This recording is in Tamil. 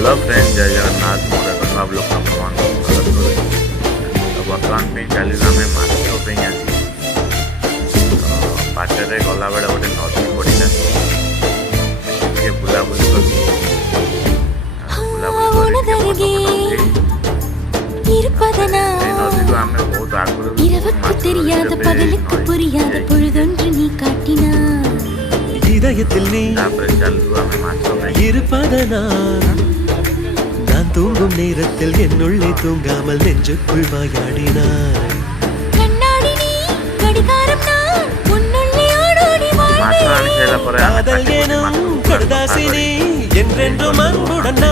हेलो फ्रेंड, जय जगन्नाथ। मोरे तो सब लोग भगवान तो बर्तमान पे चली आम माछ पाटे गला बेले गोटे नदी पड़ा बुलाबुली नदी को आम बहुत आगुरी இதயத்தில் நீ இருப்பதனால் நான் தூங்கும் நேரத்தில் என்னுள்ளே தூங்காமல் நெஞ்சுக்குள் வாயாடினாய். காதல் எனும் கடுதாசினி என்றென்றும் அன்புடன்